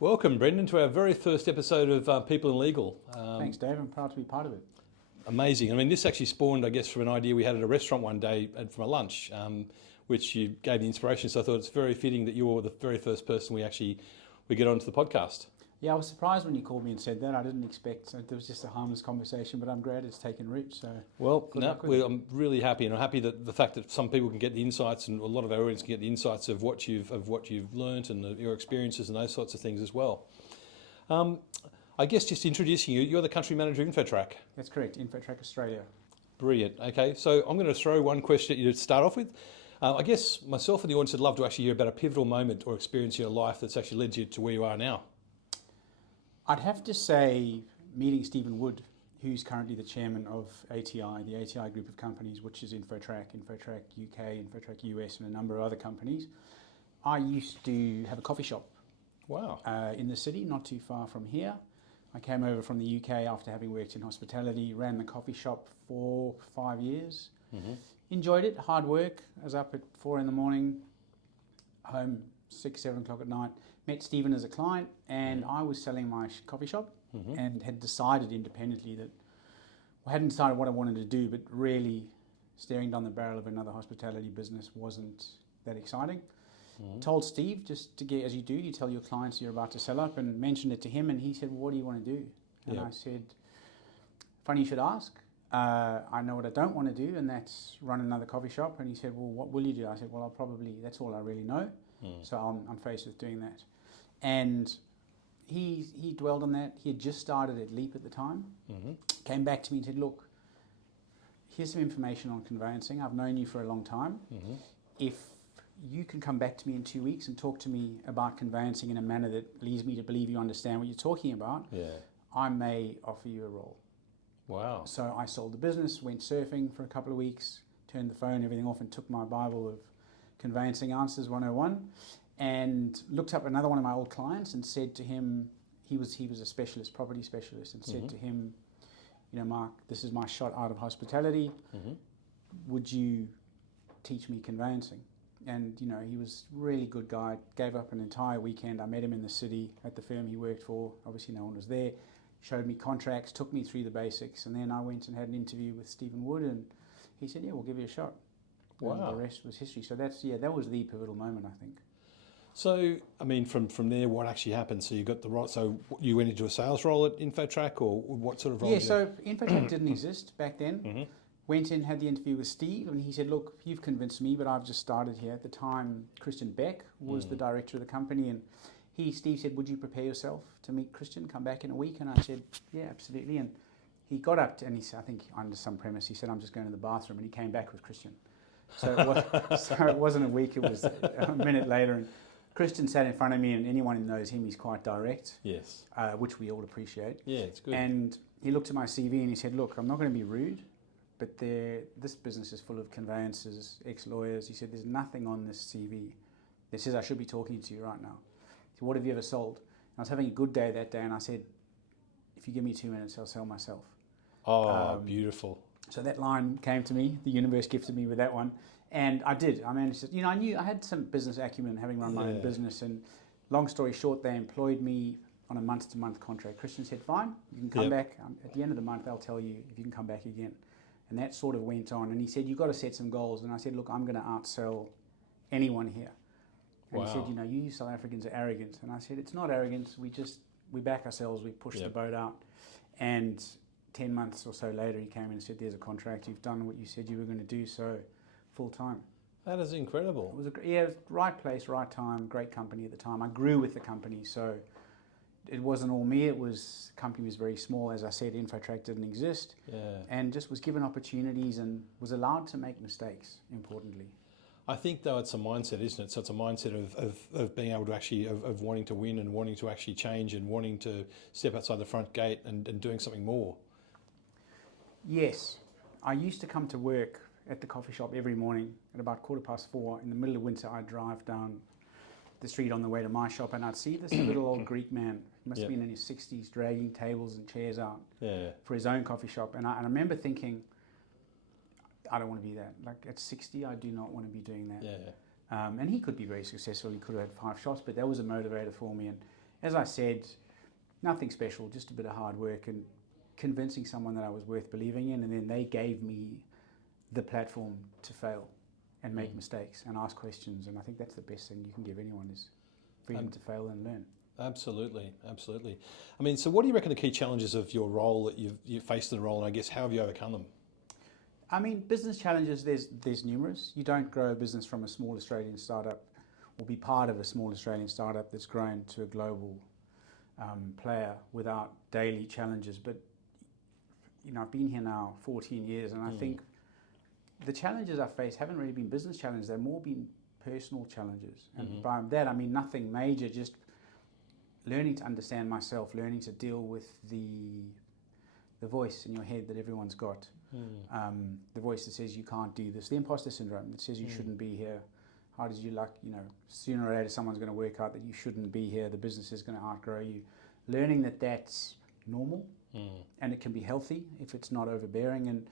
Welcome, Brendan, to our very first episode of People in Legal. Thanks, Dave. I'm proud to be part of it. Amazing. I mean, this actually spawned, I guess, from an idea we had at a restaurant one day from a lunch, which you gave the inspiration. So I thought it's very fitting that you're the very first person we get onto the podcast. Yeah, I was surprised when you called me and said that. I didn't expect it. There was just a harmless conversation, but I'm glad it's taken root. So I'm really happy, and I'm happy that the fact that some people can get the insights, and a lot of our audience can get the insights of what you've learnt and your experiences and those sorts of things as well. I guess just introducing you, you're the country manager of InfoTrack. That's correct, InfoTrack Australia. Brilliant. Okay, so I'm going to throw one question at you to start off with. I guess myself and the audience would love to actually hear about a pivotal moment or experience in your life that's actually led you to where you are now. I'd have to say meeting Stephen Wood, who's currently the chairman of ATI, the ATI group of companies, which is InfoTrack UK, InfoTrack US, and a number of other companies. I used to have a coffee shop. Wow. In the city, not too far from here. I came over from the UK after having worked in hospitality, ran the coffee shop for 5 years. Mm-hmm. Enjoyed it, hard work. I was up at 4 a.m, home 6, 7 o'clock at night. Met Stephen as a client, and I was selling my coffee shop and had decided independently that, I hadn't decided what I wanted to do, but really staring down the barrel of another hospitality business wasn't that exciting. Told Steve, just to get, as you do, you tell your clients you're about to sell up, and mentioned it to him, and he said, well, what do you want to do? And I said, funny you should ask. I know what I don't want to do, and that's run another coffee shop. And he said, well, what will you do? I said, well, that's all I really know. So I'm faced with doing that. And he dwelled on that. He had just started at Leap at the time. Came back to me and said, look, here's some information on conveyancing. I've known you for a long time. If you can come back to me in 2 weeks and talk to me about conveyancing in a manner that leads me to believe you understand what you're talking about, I may offer you a role. Wow. So I sold the business, went surfing for a couple of weeks, turned the phone, everything off, and took my Bible of Conveyancing Answers 101 and looked up another one of my old clients and said to him, he was a specialist, property specialist, and said to him, you know, Mark, this is my shot out of hospitality. Would you teach me conveyancing? And, you know, he was a really good guy, gave up an entire weekend. I met him in the city at the firm he worked for. Obviously no one was there. Showed me contracts, took me through the basics, and then I went and had an interview with Stephen Wood, and he said, yeah, we'll give you a shot. Wow. And the rest was history. So that was the pivotal moment, I think. So, I mean, from there, what actually happened? So you got the right. So you went into a sales role at InfoTrack, or what sort of role? Yeah, so InfoTrack didn't exist back then. Went in, had the interview with Steve, and he said, look, you've convinced me, but I've just started here. At the time, Christian Beck was the director of the company, and Steve said, would you prepare yourself to meet Christian, come back in a week? And I said, yeah, absolutely. And he got up, and he said, I think under some premise, he said, I'm just going to the bathroom, and he came back with Christian. So it wasn't a week, it was a minute later, and Christian sat in front of me, and anyone who knows him, he's quite direct. Yes. Which we all appreciate. Yeah, it's good. And he looked at my CV and he said, look, I'm not going to be rude, but this business is full of conveyancers, ex-lawyers. He said, there's nothing on this CV that says I should be talking to you right now. He said, what have you ever sold? And I was having a good day that day, and I said, if you give me 2 minutes, I'll sell myself. Oh, beautiful. So that line came to me. The universe gifted me with that one. And I did. I managed to, I knew I had some business acumen having run my own business. And long story short, they employed me on a month-to-month contract. Christian said, fine, you can come back. At the end of the month, I'll tell you if you can come back again. And that sort of went on. And he said, you've got to set some goals. And I said, look, I'm going to outsell anyone here. And he said, you South Africans are arrogant. And I said, it's not arrogance. We back ourselves. We push the boat out. And 10 months or so later, he came in and said, there's a contract. You've done what you said you were going to do, so full time. That is incredible. It was right place, right time, great company at the time. I grew with the company, so it wasn't all me. The company was very small. As I said, InfoTrack didn't exist. And just was given opportunities and was allowed to make mistakes, importantly. I think, though, it's a mindset, isn't it? So it's a mindset of being able to actually, of wanting to win and wanting to actually change and wanting to step outside the front gate and doing something more. Yes. I used to come to work at the coffee shop every morning at about 4:15. In the middle of winter, I'd drive down the street on the way to my shop, and I'd see this little old Greek man, he must have been in his 60s, dragging tables and chairs out for his own coffee shop. And I remember thinking, I don't want to be that. Like at 60, I do not want to be doing that. And he could be very successful. He could have had 5 shops, but that was a motivator for me. as I said, nothing special, just a bit of hard work and convincing someone that I was worth believing in, and then they gave me the platform to fail and make mistakes and ask questions. And I think that's the best thing you can give anyone, is freedom to fail and learn. Absolutely, absolutely. I mean, so what do you reckon the key challenges of your role that you've faced in the role, and I guess how have you overcome them? I mean, business challenges, there's numerous. You don't grow a business from a small Australian startup or be part of a small Australian startup that's grown to a global player without daily challenges. But, you know, I've been here now 14 years, and I think the challenges I face haven't really been business challenges, they've more been personal challenges. And by that, I mean nothing major, just learning to understand myself, learning to deal with the voice in your head that everyone's got. The voice that says you can't do this, the imposter syndrome that says you shouldn't be here. How did you like, you know, sooner or later someone's going to work out that you shouldn't be here, the business is going to outgrow you. Learning that that's normal and it can be healthy if it's not overbearing, and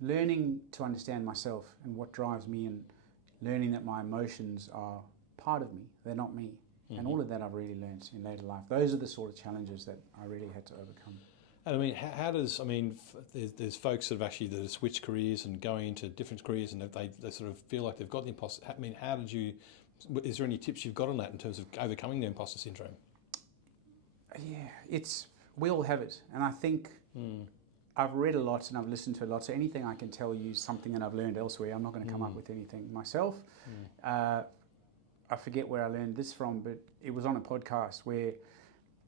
learning to understand myself and what drives me, and learning that my emotions are part of me, they're not me. And all of that I've really learned in later life. Those are the sort of challenges that I really had to overcome. And I mean, how does, I mean, there's folks that have switched careers and going into different careers, and they sort of feel like they've got the imposter. I mean, how did you, is there any tips you've got on that in terms of overcoming the imposter syndrome? Yeah, we all have it. And I think I've read a lot and I've listened to a lot. So anything I can tell you is something that I've learned elsewhere. I'm not going to come up with anything myself. I forget where I learned this from, but it was on a podcast where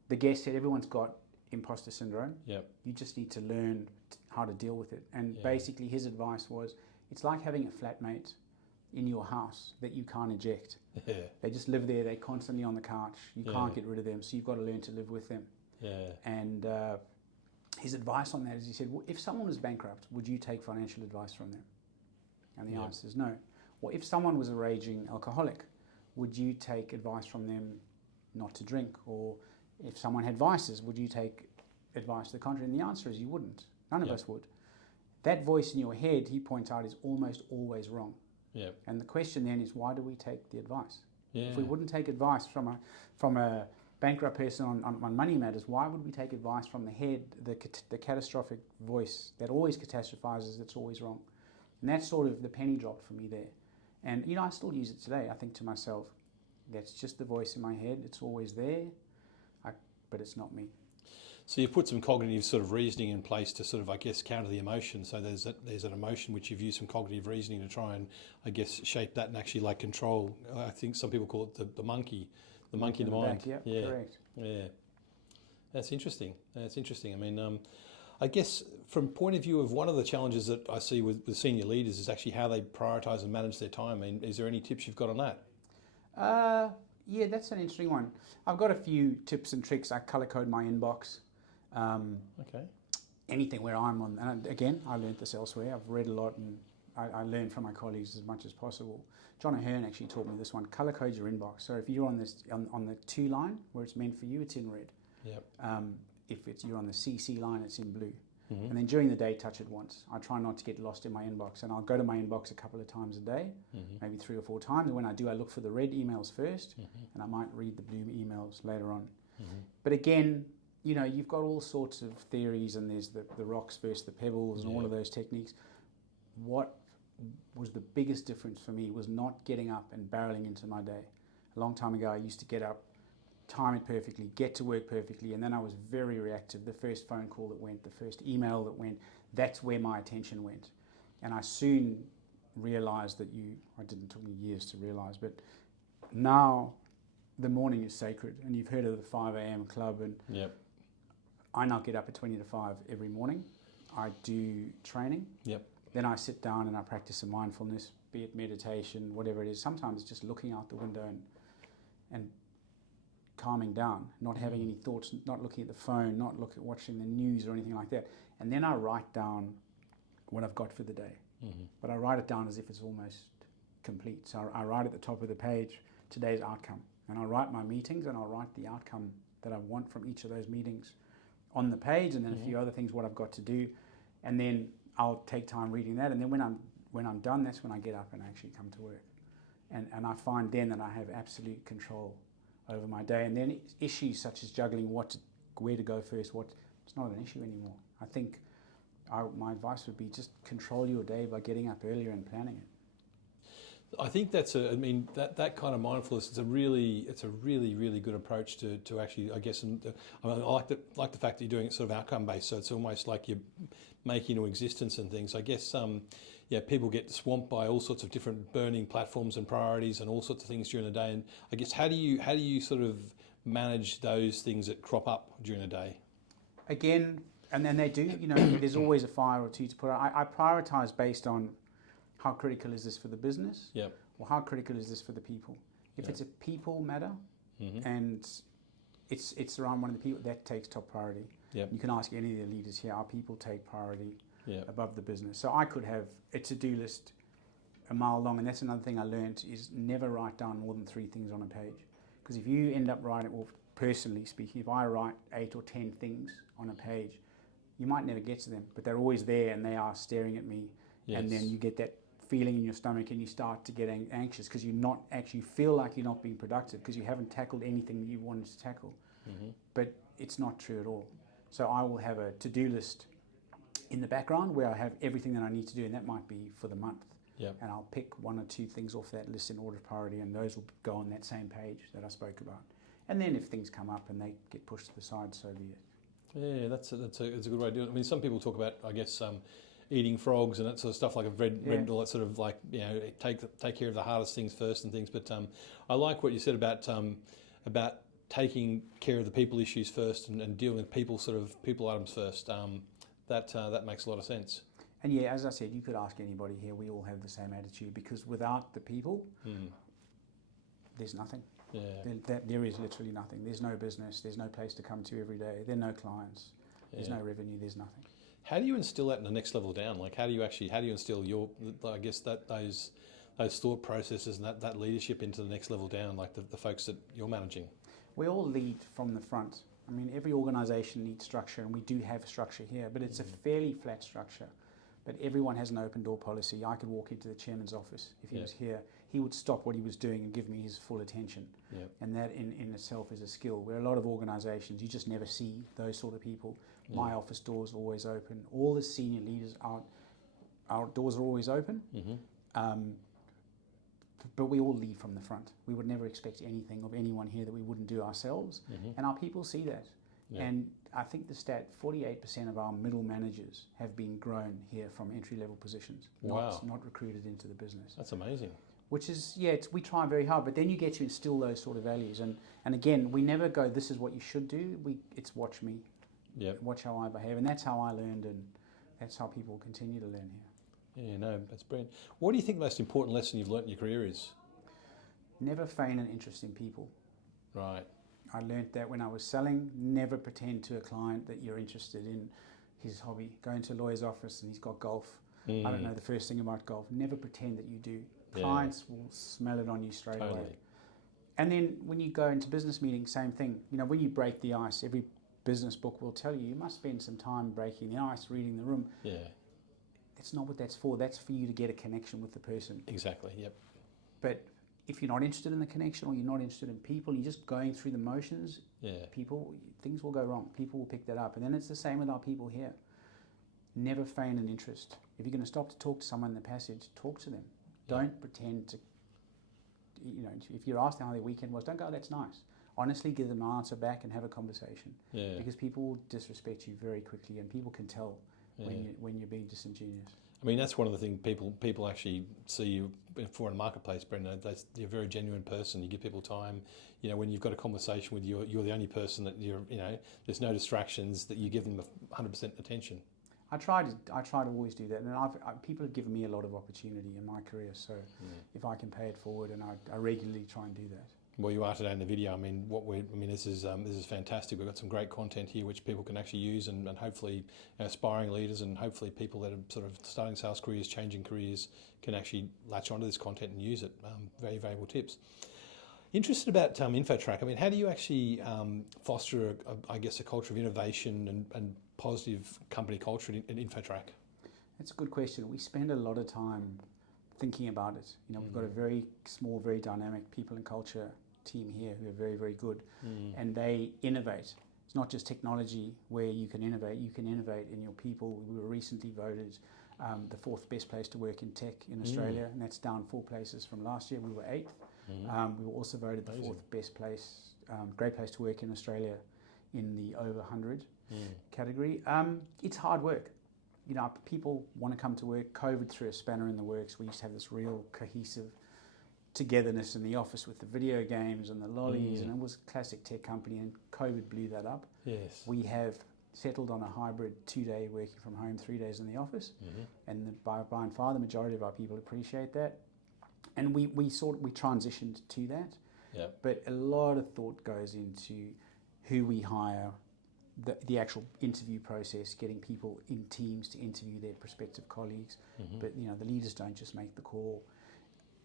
the guest said everyone's got imposter syndrome. Yep. You just need to learn how to deal with it. And basically his advice was, it's like having a flatmate in your house that you can't eject. Yeah. They just live there, they're constantly on the couch. You can't get rid of them, so you've got to learn to live with them. Yeah. And his advice on that is, he said, well, if someone was bankrupt, would you take financial advice from them? And the answer is no. Or if someone was a raging alcoholic, would you take advice from them not to drink? Or if someone had vices, would you take advice to the contrary? And the answer is you wouldn't. None of us would. That voice in your head, he points out, is almost always wrong. Yeah. And the question then is, why do we take the advice? Yeah. If we wouldn't take advice from a bankrupt person on money matters, why would we take advice from the head, the catastrophic voice that always catastrophizes, that's always wrong? And that's sort of the penny dropped for me there. And, you know, I still use it today. I think to myself, that's just the voice in my head. It's always there, but it's not me. So you've put some cognitive sort of reasoning in place to sort of, I guess, counter the emotion. So there's an emotion which you've used some cognitive reasoning to try and, I guess, shape that and actually like control. I think some people call it the monkey in the mind. Yeah, correct. Yeah, that's interesting. That's interesting. I mean, I guess from point of view of one of the challenges that I see with senior leaders is actually how they prioritise and manage their time. I mean, is there any tips you've got on that? Yeah, that's an interesting one. I've got a few tips and tricks. I colour code my inbox. Okay. Anything where I'm on, and again, I learned this elsewhere. I've read a lot, and I learn from my colleagues as much as possible. John O'Hearn actually taught me this one: colour code your inbox. So if you're on this on the 2 line where it's meant for you, it's in red. Yep. If you're on the CC line, it's in blue. Mm-hmm. And then during the day, touch it once. I try not to get lost in my inbox, and I'll go to my inbox a couple of times a day, maybe 3 or 4 times. And when I do, I look for the red emails first, and I might read the blue emails later on. But again, you know, you've got all sorts of theories, and there's the rocks versus the pebbles and all of those techniques. What was the biggest difference for me was not getting up and barreling into my day. A long time ago, I used to get up, time it perfectly, get to work perfectly, and then I was very reactive. The first phone call that went, the first email that went, that's where my attention went. And I soon realized that it took me years to realize, but now the morning is sacred, and you've heard of the 5 a.m. club, and I now get up at 20 to 5 every morning. I do training. Then I sit down and I practice some mindfulness, be it meditation, whatever it is. Sometimes it's just looking out the window and calming down, not having any thoughts, not looking at the phone, not watching the news or anything like that. And then I write down what I've got for the day. But I write it down as if it's almost complete. So I write at the top of the page, today's outcome. And I'll write my meetings, and I'll write the outcome that I want from each of those meetings on the page, and then a few other things, what I've got to do. And then I'll take time reading that. And then when I'm done, that's when I get up and actually come to work. And I find then that I have absolute control over my day. And then issues such as juggling where to go first, it's not an issue anymore. I think my advice would be just control your day by getting up earlier and planning it. I think that kind of mindfulness is a really really good approach to actually, I guess, and I like the fact that you're doing it sort of outcome based. So it's almost like you're making into existence and things. I guess people get swamped by all sorts of different burning platforms and priorities and all sorts of things during the day. And I guess how do you sort of manage those things that crop up during the day? Again, and then they do. There's always a fire or two to put out. I prioritize based on how critical is this for the business, or how critical is this for the people. If it's a people matter, and it's around one of the people, that takes top priority. You can ask any of the leaders here, our people take priority above the business. So I could have a to-do list a mile long, and that's another thing I learned, is never write down more than 3 things on a page. Because if you end up writing, or personally speaking, if I write 8 or 10 things on a page, you might never get to them, but they're always there and they are staring at me. And then you get that feeling in your stomach and you start to get anxious because you feel like you're not being productive because you haven't tackled anything that you wanted to tackle. But it's not true at all. So I will have a to-do list in the background where I have everything that I need to do, and that might be for the month. And I'll pick 1 or 2 things off that list in order of priority, and those will go on that same page that I spoke about. And then if things come up and they get pushed to the side, so be it. Yeah, that's a good way to do it. I mean, some people talk about, I guess, eating frogs and that sort of stuff, like I've read all that sort of, like, take care of the hardest things first and things. But I like what you said about taking care of the people issues first and dealing with people items first. That makes a lot of sense. And yeah, as I said, you could ask anybody here, we all have the same attitude, because without the people, there's nothing. There is literally nothing. There's no business, there's no place to come to every day, there are no clients, there's no revenue, there's nothing. How do you instill that in the next level down? Like, how do you instill your, I guess, those thought processes and that leadership into the next level down, like the folks that you're managing? We all lead from the front. I mean, every organisation needs structure, and we do have structure here, but it's a fairly flat structure. But everyone has an open door policy. I could walk into the chairman's office if he was here. He would stop what he was doing and give me his full attention. And that in itself is a skill. Where a lot of organisations, you just never see those sort of people. My office door is always open. All the senior leaders, our doors are always open. But we all lead from the front. We would never expect anything of anyone here that we wouldn't do ourselves. And our people see that. And I think the stat, 48% of our middle managers have been grown here from entry-level positions, not recruited into the business. That's amazing. Which is, we try very hard, but then you get to instill those sort of values. And again, we never go, this is what you should do. It's watch me, watch how I behave. And that's how I learned, and that's how people continue to learn here. Yeah, no, that's brilliant. What do you think the most important lesson you've learnt in your career is? Never feign an interest in people. Right. I learnt that when I was selling. Never pretend to a client that you're interested in his hobby. Go into a lawyer's office and he's got golf. I don't know the first thing about golf. Never pretend that you do. Clients will smell it on you straight away. And then when you go into business meetings, same thing. When you break the ice, every business book will tell you must spend some time breaking the ice, reading the room. It's not what that's for. That's for you to get a connection with the person. Exactly, But if you're not interested in the connection, or you're not interested in people, you're just going through the motions, things will go wrong. People will pick that up. And then it's the same with our people here. Never feign an interest. If you're going to stop to talk to someone in the passage, talk to them. Don't pretend to, if you're asked how their weekend was, don't go, that's nice. Honestly, give them an answer back and have a conversation. Because people will disrespect you very quickly, and people can tell when you're being disingenuous. I mean, that's one of the things people actually see you for in the marketplace, Brendan. You're a very genuine person. You give people time. When you've got a conversation with you, you're the only person that there's no distractions, that you give them 100% attention. I try to always do that, and people have given me a lot of opportunity in my career. So if I can pay it forward, and I regularly try and do that. Well, you are today in the video. I mean, this is fantastic. We've got some great content here which people can actually use, and hopefully aspiring leaders and hopefully people that are sort of starting sales careers, changing careers, can actually latch onto this content and use it. Very valuable tips. Interested about InfoTrack. I mean, how do you actually foster, a culture of innovation and positive company culture in InfoTrack? That's a good question. We spend a lot of time thinking about it. We've got a very small, very dynamic people and culture team here who are very, very good, and they innovate. It's not just technology where you can innovate in your people. We were recently voted the 4th best place to work in tech in Australia, and that's down 4 places from last year. We were 8th. We were also voted the 4th best place, great place to work in Australia in the over 100 category. It's hard work. You know, people want to come to work. COVID threw a spanner in the works. We used to have this real cohesive togetherness in the office with the video games and the lollies, and it was a classic tech company, and COVID blew that up. Yes. We have settled on a hybrid 2-day working from home, 3 days in the office, and by and far the majority of our people appreciate that, and we transitioned to that. Yep. But a lot of thought goes into who we hire, the actual interview process, getting people in teams to interview their prospective colleagues. But you know, the leaders don't just make the call.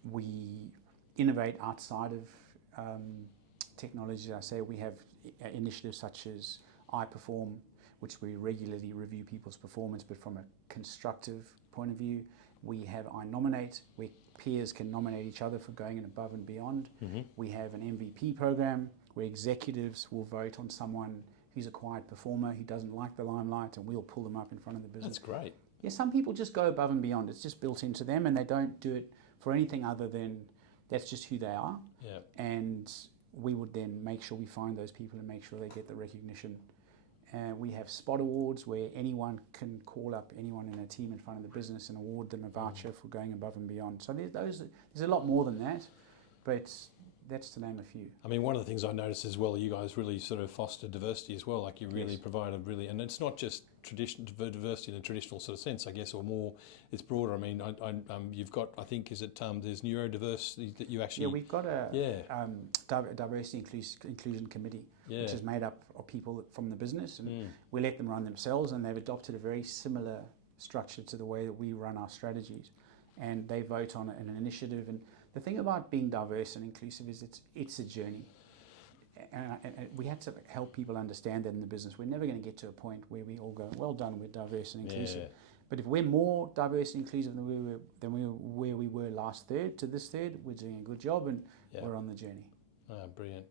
We innovate outside of technology. I say we have initiatives such as iPerform, which we regularly review people's performance, but from a constructive point of view. We have iNominate, where peers can nominate each other for going above and beyond. We have an MVP program where executives will vote on someone who's a quiet performer, who doesn't like the limelight, and we'll pull them up in front of the business. That's great. Yeah, some people just go above and beyond. It's just built into them, and they don't do it for anything other than that's just who they are. Yeah. And we would then make sure we find those people and make sure they get the recognition. We have spot awards where anyone can call up anyone in a team in front of the business and award them a voucher for going above and beyond. So there's a lot more than that, but that's to name a few. I mean, one of the things I noticed as well, you guys really sort of foster diversity as well. Like you really provide a really, and it's not just diversity in a traditional sort of sense, I guess, or more. It's broader. I mean, you've got, I think, is it there's neurodiversity that you actually. Yeah, we've got a diversity inclusion committee, which is made up of people from the business, and we let them run themselves, and they've adopted a very similar structure to the way that we run our strategies, and they vote on an initiative. And the thing about being diverse and inclusive is it's a journey, and we had to help people understand that in the business. We're never going to get to a point where we all go, well done, we're diverse and inclusive. But if we're more diverse and inclusive than where we were last third to this third, we're doing a good job, and we're on the journey. Brilliant.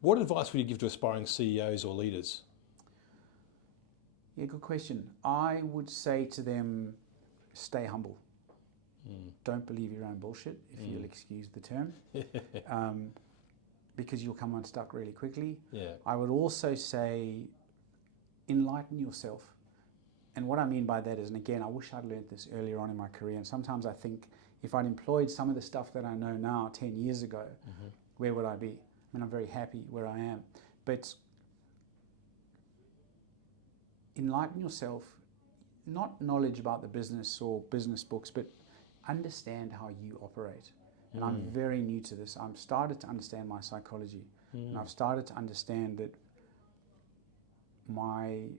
What advice would you give to aspiring CEOs or leaders? Yeah, good question. I would say to them, stay humble. Don't believe your own bullshit, if you'll excuse the term, because you'll come unstuck really quickly. I would also say, enlighten yourself. And what I mean by that is, and again, I wish I'd learned this earlier on in my career, and sometimes I think if I'd employed some of the stuff that I know now 10 years ago, where would I be? I mean, I'm very happy where I am. But enlighten yourself, not knowledge about the business or business books, but understand how you operate. And I'm very new to this. I've started to understand my psychology, and I've started to understand that my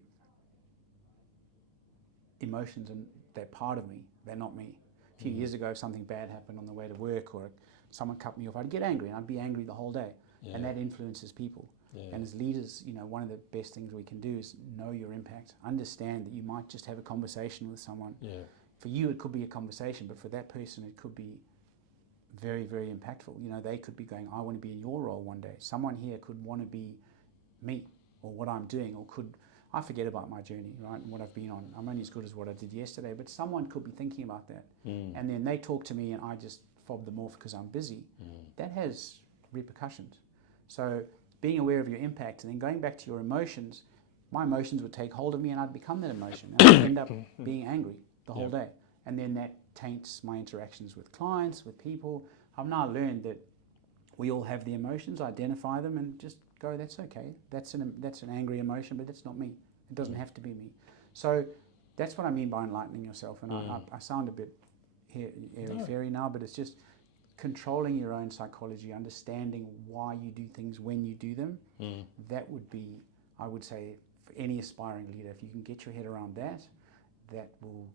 emotions, and they're part of me, they're not me. A few years ago, if something bad happened on the way to work or someone cut me off, I'd get angry, and I'd be angry the whole day, and that influences people. And as leaders, you know, one of the best things we can do is know your impact. Understand that you might just have a conversation with someone. For you, it could be a conversation, but for that person, it could be very, very impactful. You know, they could be going, I want to be in your role one day. Someone here could want to be me or what I'm doing, or I forget about my journey, right, and what I've been on. I'm only as good as what I did yesterday, but someone could be thinking about that. And then they talk to me and I just fob them off because I'm busy. That has repercussions. So being aware of your impact, and then going back to your emotions, my emotions would take hold of me and I'd become that emotion. And I'd end up being angry the whole day. And then that taints my interactions with clients, with people. I've now learned that we all have the emotions, identify them, and just go, that's okay. That's an angry emotion, but that's not me. It doesn't have to be me. So that's what I mean by enlightening yourself. And I sound a bit airy-fairy now, but it's just controlling your own psychology, understanding why you do things when you do them. That would be, I would say, for any aspiring leader, if you can get your head around that, that will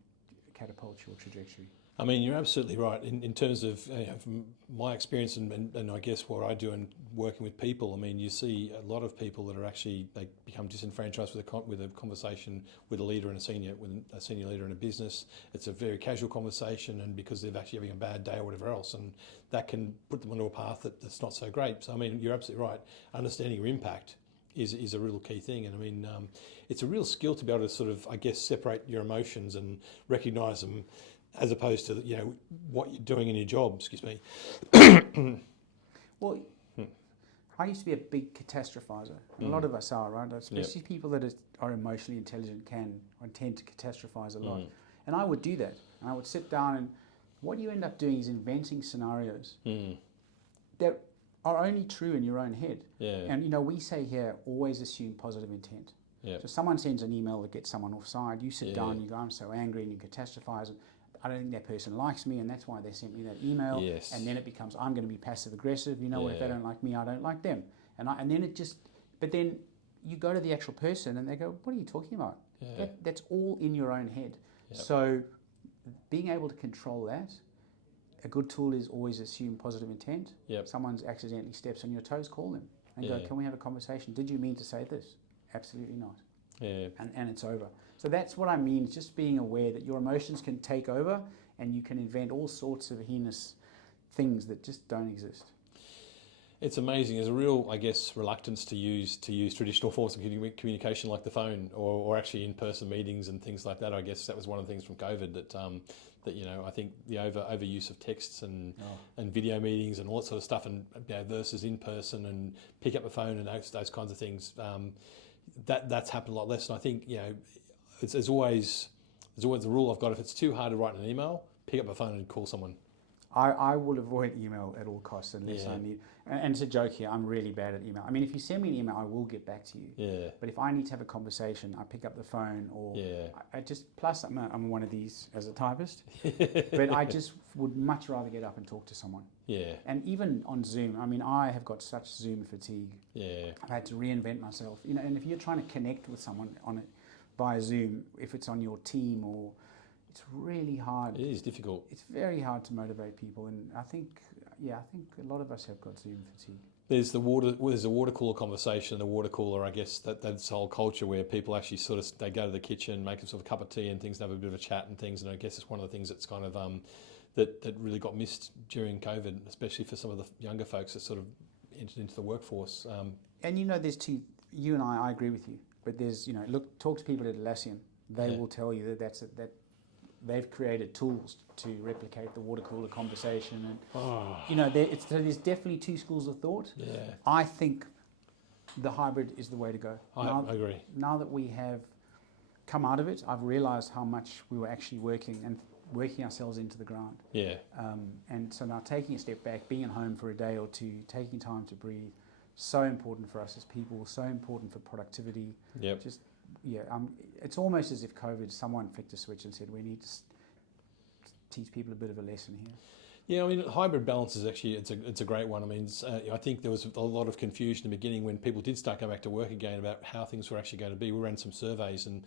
catapult your trajectory. I mean, you're absolutely right in terms of from my experience and I guess what I do in working with people. I mean, you see a lot of people that are actually, they become disenfranchised with a conversation with a leader and a senior leader in a business. It's a very casual conversation, and because they're actually having a bad day or whatever else, and that can put them onto a path that's not so great. So I mean, you're absolutely right. Understanding your impact is a real key thing, and I mean, it's a real skill to be able to sort of, I guess, separate your emotions and recognise them, as opposed to what you're doing in your job. Excuse me. Well, I used to be a big catastrophizer. A lot of us are, right? Especially people that are emotionally intelligent tend to catastrophize a lot. And I would do that. And I would sit down, and what you end up doing is inventing scenarios that are only true in your own head. And we say here, always assume positive intent. So someone sends an email that gets someone offside. You sit down and you go, I'm so angry, and you catastrophize. I don't think that person likes me, and that's why they sent me that email. And then it becomes, I'm going to be passive aggressive. If they don't like me, I don't like them. And then it just, but then you go to the actual person and they go, what are you talking about? That's all in your own head. So being able to control that, a good tool is always assume positive intent. Someone's accidentally steps on your toes, call them and go, can we have a conversation? Did you mean to say this? Absolutely not. And it's over. So that's what I mean, just being aware that your emotions can take over and you can invent all sorts of heinous things that just don't exist. It's amazing. There's a real, I guess, reluctance to use traditional forms of communication like the phone or actually in-person meetings and things like that. I guess that was one of the things from COVID that I think the overuse of texts and video meetings and all that sort of stuff, and versus in person and pick up the phone and those kinds of things. That's happened a lot less, and I think there's always the rule I've got: if it's too hard to write an email, pick up the phone and call someone. I will avoid email at all costs unless I need. And it's a joke here. I'm really bad at email. I mean, if you send me an email, I will get back to you. But if I need to have a conversation, I pick up the phone, or I just. Plus, I'm one of these as a typist. But I just would much rather get up and talk to someone. And even on Zoom, I mean, I have got such Zoom fatigue. I've had to reinvent myself. And if you're trying to connect with someone on it via Zoom, if it's on your team or it's really hard. It is difficult. It's very hard to motivate people, and I think a lot of us have got Zoom fatigue. There's the water cooler conversation. The water cooler, I guess, that's the whole culture where people actually sort of they go to the kitchen, make themselves a cup of tea and things, and have a bit of a chat and things. And I guess it's one of the things that's kind of that really got missed during COVID, especially for some of the younger folks that sort of entered into the workforce. And there's two. You and I agree with you, but there's talk to people at Atlassian. They will tell you that they've created tools to replicate the water cooler conversation, and there's definitely two schools of thought. I think the hybrid is the way to go. I agree. Now that we have come out of it, I've realised how much we were actually working ourselves into the ground. And so now taking a step back, being at home for a day or two, taking time to breathe, so important for us as people, so important for productivity. It's almost as if someone flicked a switch and said, we need to teach people a bit of a lesson here. Yeah, I mean, hybrid balance is actually, it's a great one. I mean, I think there was a lot of confusion in the beginning when people did start going back to work again about how things were actually going to be. We ran some surveys and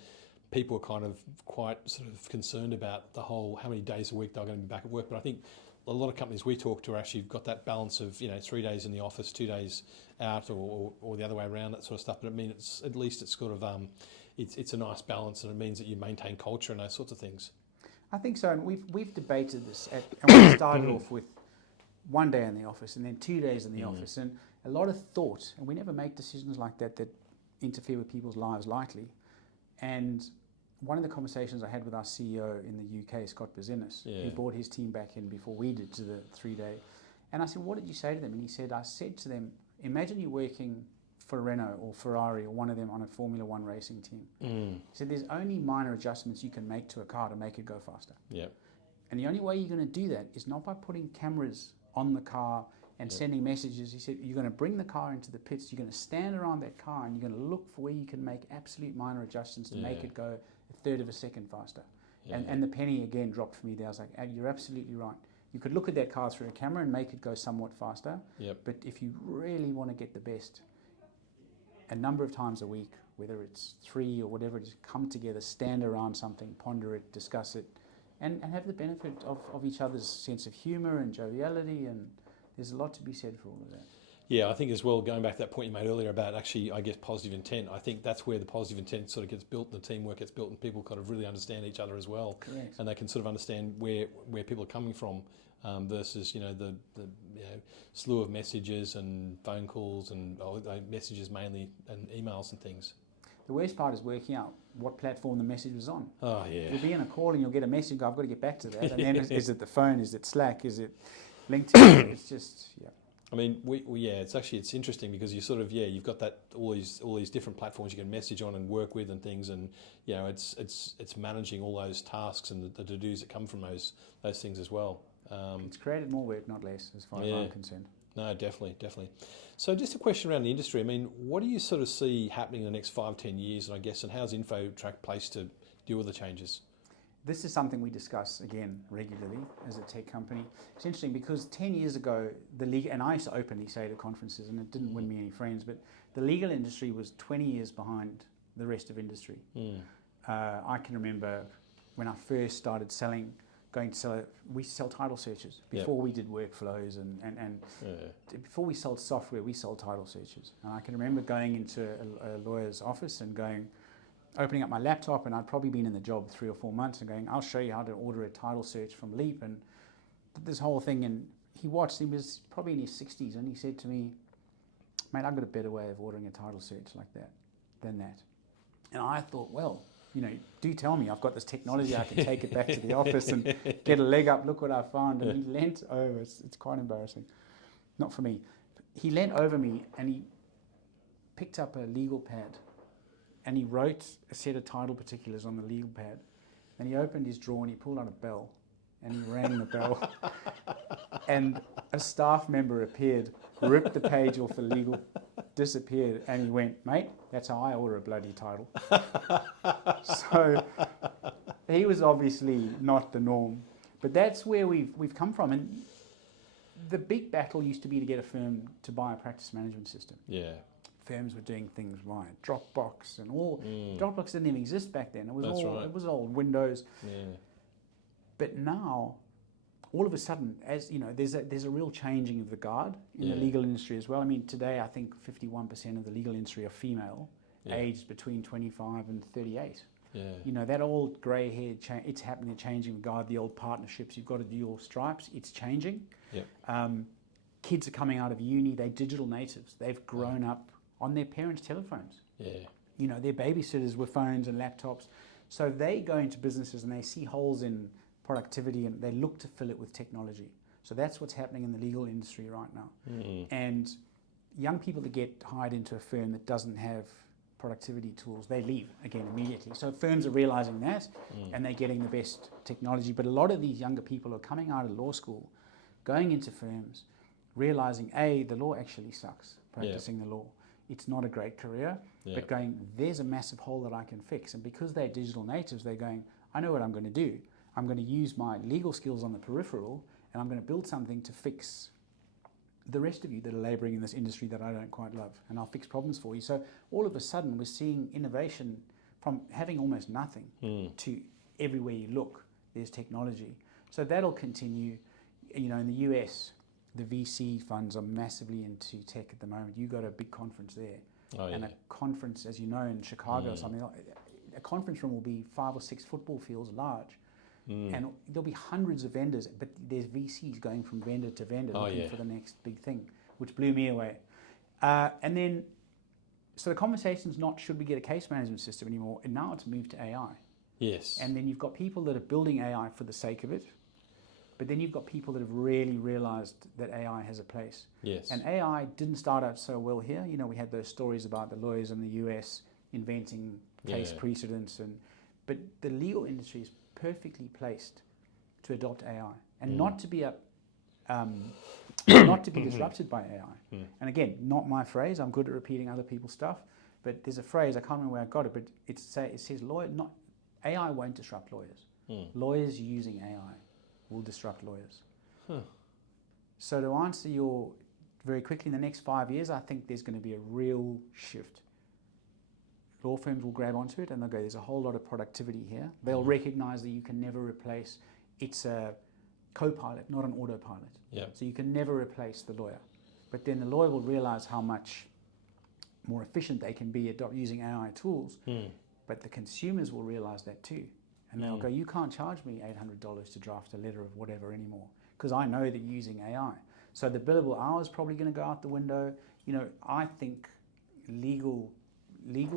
people were kind of quite sort of concerned about the whole, how many days a week they were going to be back at work. But I think a lot of companies we talk to actually got that balance of 3 days in the office, 2 days out, or the other way around, that sort of stuff. But I mean, it's at least it's sort of it's a nice balance, and it means that you maintain culture and those sorts of things. I think so, and we've debated this, and we started off with 1 day in the office, and then 2 days in the office, and a lot of thought. And we never make decisions like that interfere with people's lives lightly. And one of the conversations I had with our CEO in the UK, Scott Bazinis, he brought his team back in before we did to the 3 day. And I said, what did you say to them? And he said, I said to them, imagine you're working for Renault or Ferrari or one of them on a Formula One racing team. He said, there's only minor adjustments you can make to a car to make it go faster. And the only way you're going to do that is not by putting cameras on the car and sending messages. He said, you're going to bring the car into the pits, you're going to stand around that car and you're going to look for where you can make absolute minor adjustments to make it go a third of a second faster. And the penny again dropped for me there. I was like, you're absolutely right. You could look at that car through a camera and make it go somewhat faster. But if you really want to get the best, a number of times a week, whether it's 3 or whatever it is, come together, stand around something, ponder it, discuss it, and have the benefit of each other's sense of humour and joviality, and there's a lot to be said for all of that. Yeah, I think as well, going back to that point you made earlier about actually, I guess, positive intent, I think that's where the positive intent sort of gets built and the teamwork gets built and people kind of really understand each other as well. Correct. And they can sort of understand where people are coming from versus, the slew of messages and phone calls and messages mainly and emails and things. The worst part is working out what platform the message was on. Oh, yeah. You'll be in a call and you'll get a message, I've got to get back to that. And then is it the phone, is it Slack, is it LinkedIn? It's just, yeah. I mean, it's interesting because you sort of, you've got that all these different platforms you can message on and work with and things, and it's managing all those tasks and the to-dos that come from those things as well. It's created more work, not less, as far as I'm concerned. No, definitely. So just a question around the industry. I mean, what do you sort of see happening in the next 5-10 years, and I guess, and how's InfoTrack placed to deal with the changes? This is something we discuss, again, regularly as a tech company. It's interesting because 10 years ago, the legal, and I used to openly say to conferences, and it didn't win me any friends, but the legal industry was 20 years behind the rest of industry. I can remember when I first started we sell title searches. Before we did workflows and before we sold software, we sold title searches. And I can remember going into a lawyer's office and opening up my laptop, and I'd probably been in the job 3 or 4 months and going, I'll show you how to order a title search from Leap, and did this whole thing. And he was probably in his 60s, and he said to me, mate, I've got a better way of ordering a title search like that than that. And I thought, well, do tell me, I've got this technology, I can take it back to the office and get a leg up, look what I found. And he leant over, it's quite embarrassing. Not for me. He leant over me and he picked up a legal pad and he wrote a set of title particulars on the legal pad. And he opened his drawer and he pulled out a bell and he rang the bell. And a staff member appeared, ripped the page off the legal, disappeared, and he went, mate, that's how I order a bloody title. So he was obviously not the norm, but that's where we've come from. And the big battle used to be to get a firm to buy a practice management system. Yeah. Firms were doing things via Dropbox and all. Dropbox didn't even exist back then. It was all Windows. Yeah. But now, all of a sudden, as you know, there's a real changing of the guard in the legal industry as well. I mean, today I think 51% of the legal industry are female, aged between 25 and 38. Yeah. That old grey hair, it's happening, the changing of the guard, the old partnerships, you've got to do your stripes, it's changing. Yeah. Kids are coming out of uni, they're digital natives. They've grown up on their parents' telephones. Yeah. They're babysitters with phones and laptops. So they go into businesses and they see holes in productivity and they look to fill it with technology. So that's what's happening in the legal industry right now. And young people that get hired into a firm that doesn't have productivity tools, they leave again immediately. So firms are realizing that and they're getting the best technology. But a lot of these younger people are coming out of law school, going into firms, realizing the law actually sucks, practicing the law. It's not a great career, but going, there's a massive hole that I can fix. And because they're digital natives, they're going, I know what I'm going to do. I'm going to use my legal skills on the peripheral and I'm going to build something to fix the rest of you that are labouring in this industry that I don't quite love, and I'll fix problems for you. So all of a sudden we're seeing innovation from having almost nothing to everywhere you look, there's technology. So that'll continue. In the US, the VC funds are massively into tech at the moment. You got a big conference there. And a conference, as you know, in Chicago or something, a conference room will be 5 or 6 football fields large. And there'll be hundreds of vendors, but there's VCs going from vendor to vendor looking for the next big thing, which blew me away. And then, so the conversation's not should we get a case management system anymore, and now it's moved to AI. Yes. And then you've got people that are building AI for the sake of it, but then you've got people that have really realized that AI has a place. Yes. And AI didn't start out so well here. We had those stories about the lawyers in the US inventing case precedents, but the legal industry is perfectly placed to adopt AI and not to be not to be disrupted by AI. And again, not my phrase. I'm good at repeating other people's stuff, but there's a phrase, I can't remember where I got it, but it says AI won't disrupt lawyers. Lawyers using AI will disrupt lawyers. So to answer your very quickly, in the next 5 years, I think there's going to be a real shift. law firms will grab onto it and they'll go, there's a whole lot of productivity here. They'll recognize that you can never replace, it's a co-pilot, not an autopilot. Yeah. So you can never replace the lawyer. But then the lawyer will realize how much more efficient they can be at using AI tools. But the consumers will realize that too. And they'll go, you can't charge me $800 to draft a letter of whatever anymore, because I know that you're using AI. So the billable hour is probably going to go out the window. You know, I think legal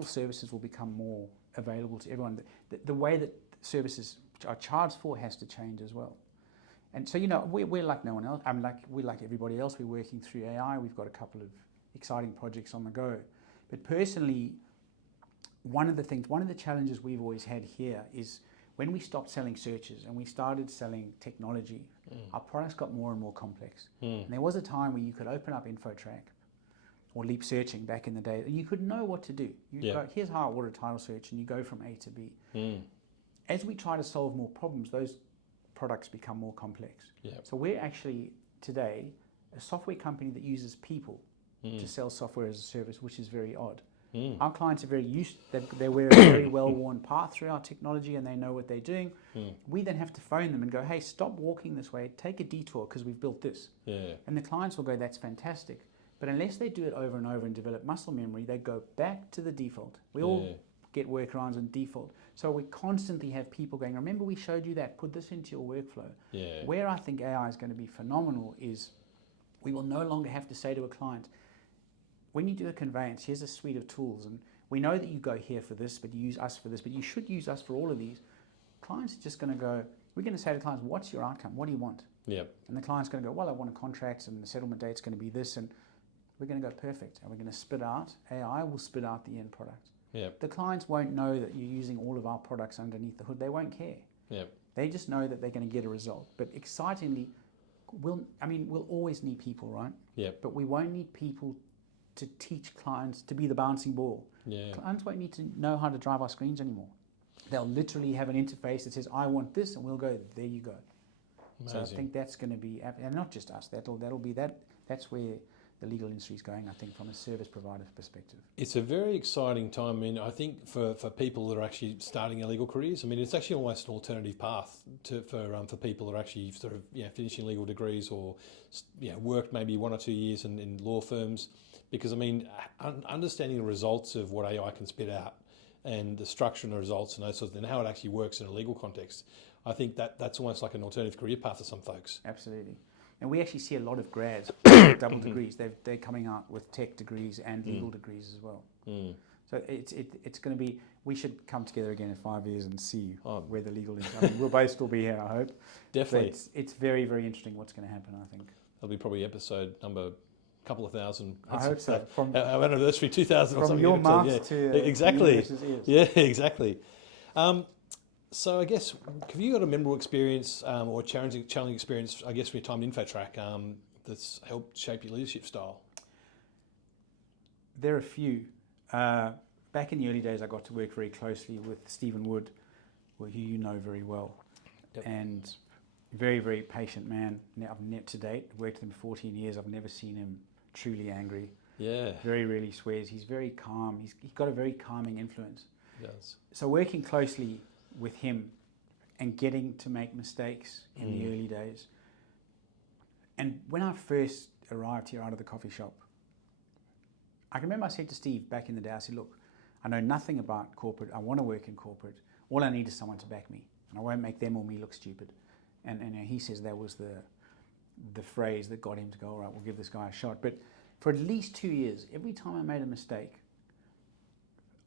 services will become more available to everyone. The way that services are charged for has to change as well. And so, you know, we're like no one else. We're like everybody else. We're working through AI. We've got a couple of exciting projects on the go. But personally, one of the challenges we've always had here is when we stopped selling searches and we started selling technology, our products got more and more complex. And there was a time where you could open up InfoTrack or Leap Searching back in the day, and you could know what to do. You go, here's how I order a title search, and you go from A to B. As we try to solve more problems, those products become more complex. So we're actually today a software company that uses people to sell software as a service, which is very odd. Our clients are very used, they wear a very well-worn path through our technology and they know what they're doing. We then have to phone them and go, hey, stop walking this way, take a detour because we've built this. And the clients will go, that's fantastic. But unless they do it over and over and develop muscle memory, they go back to the default. We all get workarounds and default. So we constantly have people going, remember we showed you that, put this into your workflow. Where I think AI is going to be phenomenal is we will no longer have to say to a client, when you do a conveyance, here's a suite of tools, and we know that you go here for this, but you use us for this, but you should use us for all of these. Clients are just going to go, we're going to say to clients, what's your outcome? What do you want? And the client's going to go, well, I want a contract and the settlement date's going to be this, and we're going to go perfect. And we're going to spit out, AI will spit out the end product. The clients won't know that you're using all of our products underneath the hood. They won't care. They just know that they're going to get a result. But excitingly, we'll always need people, right? But we won't need people to teach clients to be the bouncing ball. Clients won't need to know how to drive our screens anymore. They'll literally have an interface that says, I want this, and we'll go, there you go. So I think that's going to be, and not just us, that'll be that. That's where the legal industry is going, I think, from a service provider perspective. It's a very exciting time. I mean, I think for people that are actually starting their legal careers, I mean, it's actually almost an alternative path for people that are actually sort of finishing legal degrees or worked maybe 1 or 2 years in law firms. Because I mean, understanding the results of what AI can spit out and the structure and the results and those sorts of things, and how it actually works in a legal context, I think that's almost like an alternative career path for some folks. Absolutely. And we actually see a lot of grads with double degrees. They're coming out with tech degrees and legal degrees as well. So it's going to be, we should come together again in 5 years and see where the legal is. I mean, we'll both still be here, I hope. Definitely. But it's very, very interesting what's going to happen, I think. That'll be probably episode number couple of thousand. I hope so. From our anniversary 2000 or something. From your mouth to exactly. Ears. Yeah, exactly. So I guess, have you got a memorable experience or challenging experience, I guess, from your time in InfoTrack that's helped shape your leadership style? There are a few. Back in the early days, I got to work very closely with Stephen Wood, who you know very well. And very, very patient man. To date, worked with him 14 years. I've never seen him truly angry. Very rarely swears. He's very calm. He's got a very calming influence. He does. So working closely with him and getting to make mistakes in the early days. And when I first arrived here out of the coffee shop, I can remember I said to Steve back in the day, I said, look, I know nothing about corporate. I want to work in corporate. All I need is someone to back me. And I won't make them or me look stupid. And he says that was the phrase that got him to go, all right, we'll give this guy a shot. But for at least 2 years, every time I made a mistake,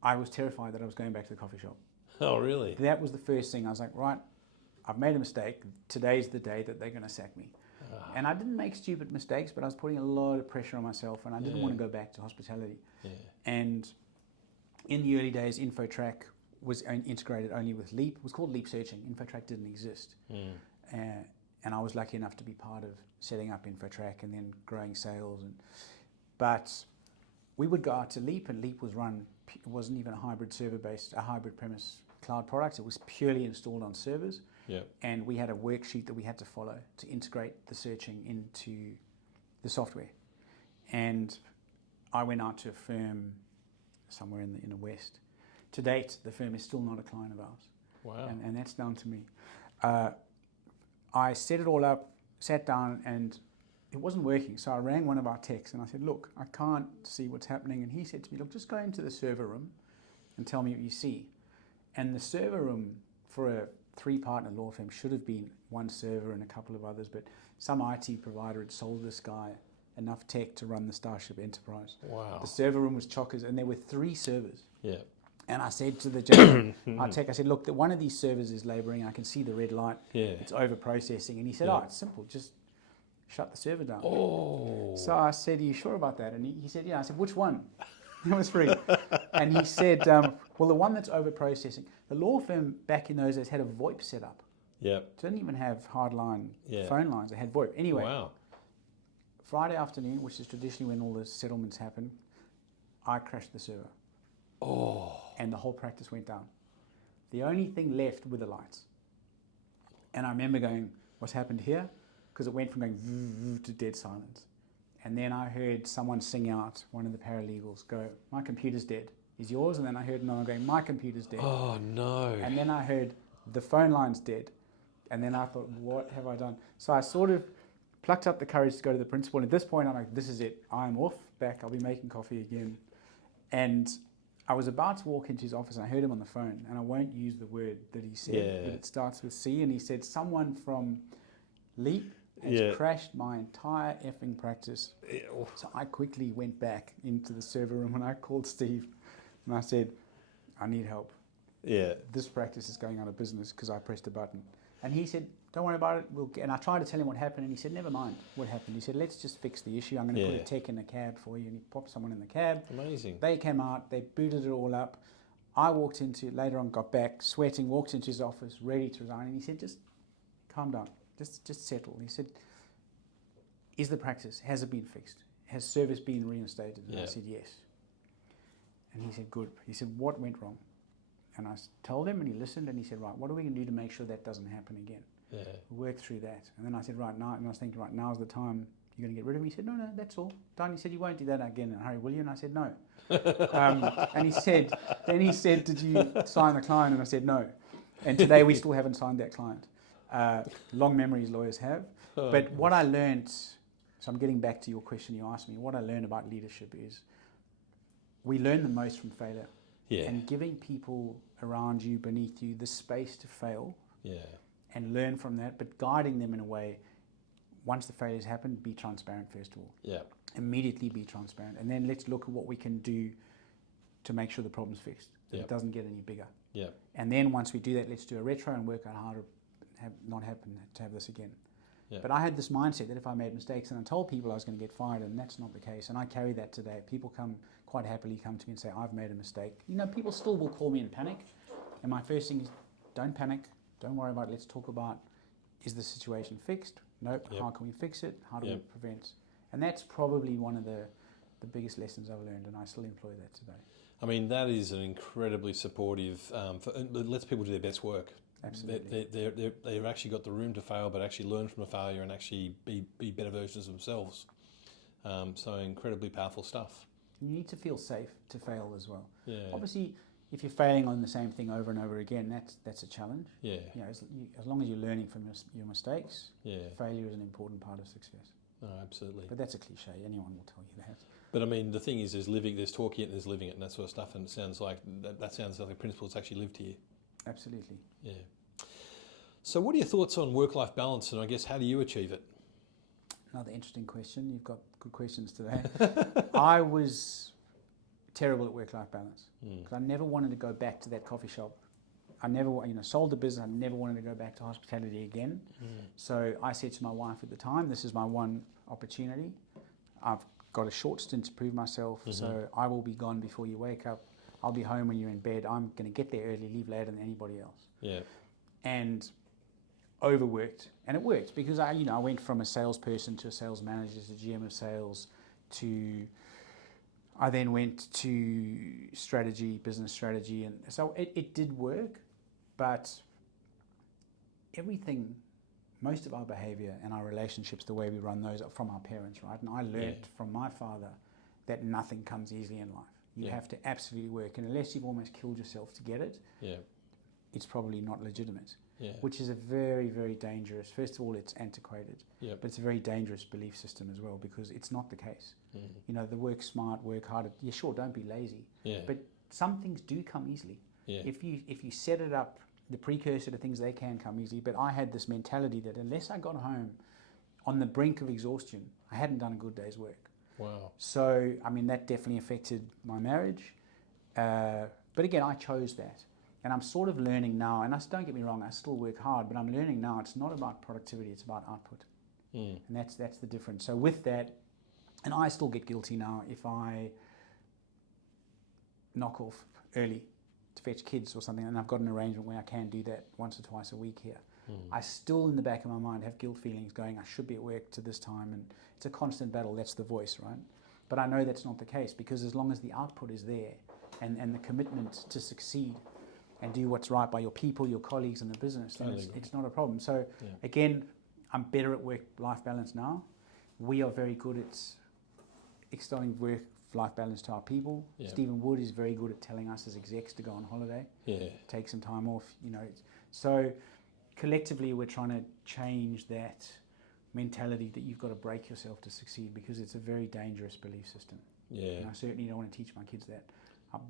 I was terrified that I was going back to the coffee shop. Oh, really? That was the first thing. I was like, right, I've made a mistake. Today's the day that they're going to sack me. And I didn't make stupid mistakes, but I was putting a lot of pressure on myself, and I didn't want to go back to hospitality. And in the early days, InfoTrack was integrated only with Leap. It was called Leap Searching. InfoTrack didn't exist. And I was lucky enough to be part of setting up InfoTrack and then growing sales. But we would go out to Leap, and Leap was run, it wasn't even a hybrid premise cloud product. It was purely installed on servers. And we had a worksheet that we had to follow to integrate the searching into the software. And I went out to a firm somewhere in the West, to date, the firm is still not a client of ours. Wow. And that's down to me. I set it all up, sat down, and it wasn't working. So I rang one of our techs and I said, look, I can't see what's happening. And he said to me, look, just go into the server room and tell me what you see. And the server room for a 3-partner law firm should have been one server and a couple of others, but some IT provider had sold this guy enough tech to run the Starship Enterprise. Wow. The server room was chockers, and there were 3 servers. Yeah. And I said to the gentleman, our tech, I said, look, one of these servers is laboring. I can see the red light. Yeah. It's over processing. And he said, oh, it's simple. Just shut the server down. Oh. So I said, are you sure about that? And he said, yeah. I said, which one? It was free. And he said, well, the one that's over processing. The law firm back in those days had a VoIP set up. Yeah. Didn't even have hardline phone lines. They had VoIP. Anyway, Wow. Friday afternoon, which is traditionally when all the settlements happen, I crashed the server. Oh. And the whole practice went down. The only thing left were the lights. And I remember going, what's happened here? Because it went from going to dead silence. And then I heard someone sing out, one of the paralegals, go, my computer's dead. Is yours? And then I heard another one going, my computer's dead. Oh, no. And then I heard, the phone line's dead. And then I thought, what have I done? So I sort of plucked up the courage to go to the principal. And at this point, I'm like, this is it. I'm off back. I'll be making coffee again. And I was about to walk into his office and I heard him on the phone, and I won't use the word that he said, but it starts with C, and he said, someone from Leap has crashed my entire effing practice. So I quickly went back into the server room and I called Steve and I said, I need help. Yeah. This practice is going out of business because I pressed a button. And he said, don't worry about it. And I tried to tell him what happened, and he said, never mind what happened. He said, let's just fix the issue. I'm going to put a tech in a cab for you. And he popped someone in the cab. Amazing. They came out, they booted it all up. I walked into, later on got back, sweating, walked into his office, ready to resign. And he said, just calm down, just settle. He said, is the practice, has it been fixed? Has service been reinstated? And I said, yes. And he said, good. He said, what went wrong? And I told him, and he listened, and he said, right, what are we going to do to make sure that doesn't happen again? Yeah. We worked through that. And then I said, right, now, and I was thinking, right, now's the time you're going to get rid of me. He said, no, that's all done. He said, you won't do that again in a hurry, will you? And I said, no. And he said, did you sign the client? And I said, no. And today we still haven't signed that client. Long memories lawyers have. But what I learned, so I'm getting back to your question you asked me, what I learned about leadership is we learn the most from failure. Yeah. And giving people around you, beneath you, the space to fail and learn from that, but guiding them in a way, once the failures happen, be transparent first of all. Yeah. Immediately be transparent. And then let's look at what we can do to make sure the problem's fixed, that it doesn't get any bigger. Yeah. And then once we do that, let's do a retro and work out how to not happen to have this again. Yeah. But I had this mindset that if I made mistakes, and I told people I was going to get fired, and that's not the case. And I carry that today. People quite happily come to me and say, I've made a mistake. You know, people still will call me in panic. And my first thing is, don't panic. Don't worry about it. Let's talk about, is the situation fixed? Nope. How can we fix it? How do we prevent? And that's probably one of the biggest lessons I've learned, and I still employ that today. I mean, that is an incredibly supportive, it lets people do their best work. Absolutely. They've actually got the room to fail, but actually learn from a failure and actually be better versions of themselves. So incredibly powerful stuff. You need to feel safe to fail as well. Yeah. Obviously, if you're failing on the same thing over and over again, that's a challenge. Yeah. You know, as long as you're learning from your mistakes, failure is an important part of success. No, absolutely. But that's a cliche. Anyone will tell you that. But I mean, the thing is, there's talking it and there's living it and that sort of stuff, and it sounds like that sounds like the principles actually lived here. Absolutely. Yeah. So what are your thoughts on work-life balance, and I guess how do you achieve it? Another interesting question. You've got good questions today. I was terrible at work-life balance because I never wanted to go back to that coffee shop. I never, sold the business. I never wanted to go back to hospitality again. So I said to my wife at the time, this is my one opportunity. I've got a short stint to prove myself, so I will be gone before you wake up. I'll be home when you're in bed. I'm going to get there early, leave later than anybody else. Yeah. And overworked, and it worked because I went from a salesperson to a sales manager to GM of sales I then went to strategy, business strategy, and so it did work, but most of our behavior and our relationships, the way we run those, are from our parents, right? And I learned from my father that nothing comes easily in life. You have to absolutely work, and unless you've almost killed yourself to get it, it's probably not legitimate. Which is a very, very dangerous. First of all, it's antiquated, but it's a very dangerous belief system as well, because it's not the case. You know, the work smart, work hard. Yeah, sure, don't be lazy, but some things do come easily. If you set it up, the precursor to things, they can come easily. But I had this mentality that unless I got home on the brink of exhaustion, I hadn't done a good day's work. Wow. So, I mean, that definitely affected my marriage. But again, I chose that. And I'm sort of learning now, and don't get me wrong, I still work hard, but I'm learning now it's not about productivity, it's about output. And that's the difference. So with that, and I still get guilty now if I knock off early to fetch kids or something, and I've got an arrangement where I can do that once or twice a week here. I still, in the back of my mind, have guilt feelings going, I should be at work to this time, and it's a constant battle. That's the voice, right? But I know that's not the case, because as long as the output is there and the commitment to succeed and do what's right by your people, your colleagues, and the business, then it's not a problem. So again, I'm better at work-life balance now. We are very good at extolling work-life balance to our people. Stephen Wood is very good at telling us as execs to go on holiday, take some time off. You know, so collectively we're trying to change that mentality that you've got to break yourself to succeed, because it's a very dangerous belief system. And I certainly don't want to teach my kids that.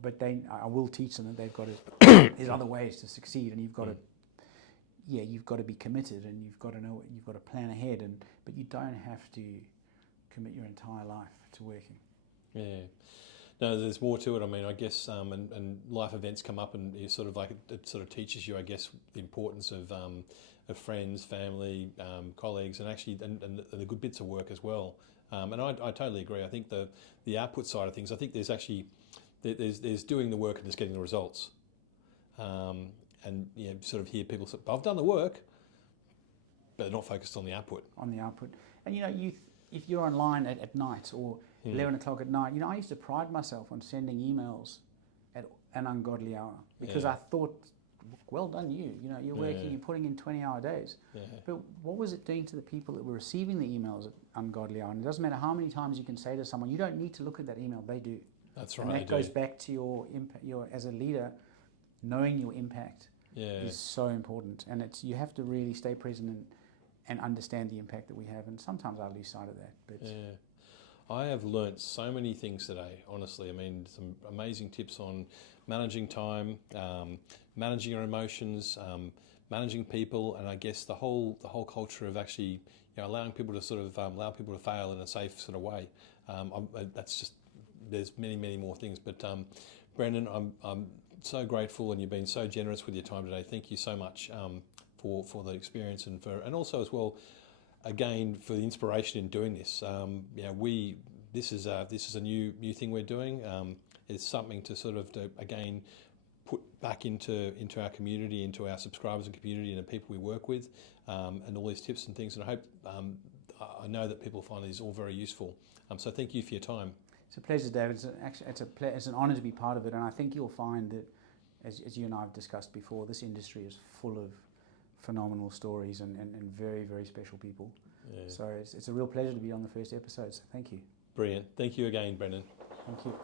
But I will teach them that they've got to. There's other ways to succeed, and you've got to. You've got to be committed, and you've got to know. You've got to plan ahead, but you don't have to commit your entire life to working. No, there's more to it. I mean, I guess, and life events come up, and you sort of like it sort of teaches you, I guess, the importance of friends, family, colleagues, and actually and the good bits of work as well. And I totally agree. I think the output side of things. I think there's actually. There's doing the work and just getting the results, and you know, sort of hear people say, "I've done the work," but they're not focused on the output. And you know, if you're online at night or 11 o'clock at night, you know, I used to pride myself on sending emails at an ungodly hour, because I thought, well done you. You know, you're working, you're putting in 20-hour days. But what was it doing to the people that were receiving the emails at ungodly hour? And it doesn't matter how many times you can say to someone, you don't need to look at that email, they do. That's right. And that goes back to your impact. As a leader, knowing your impact is so important, and you have to really stay present and understand the impact that we have. And sometimes I lose sight of that. But I have learnt so many things today. Honestly, I mean, some amazing tips on managing time, managing your emotions, managing people, and I guess the whole culture of actually, you know, allowing people to sort of allow people to fail in a safe sort of way. That's just. There's many more things, but Brendan, I'm so grateful, and you've been so generous with your time today. Thank you so much for the experience, and also as well, again, for the inspiration in doing this. You know, this is a new thing we're doing. It's something to sort of again put back into our community, into our subscribers and community, and the people we work with, and all these tips and things. And I hope I know that people find these all very useful. So thank you for your time. It's a pleasure, David. It's an honour to be part of it, and I think you'll find that, as you and I have discussed before, this industry is full of phenomenal stories and very, very special people. So it's a real pleasure to be on the first episode. So thank you. Brilliant. Thank you again, Brendan. Thank you.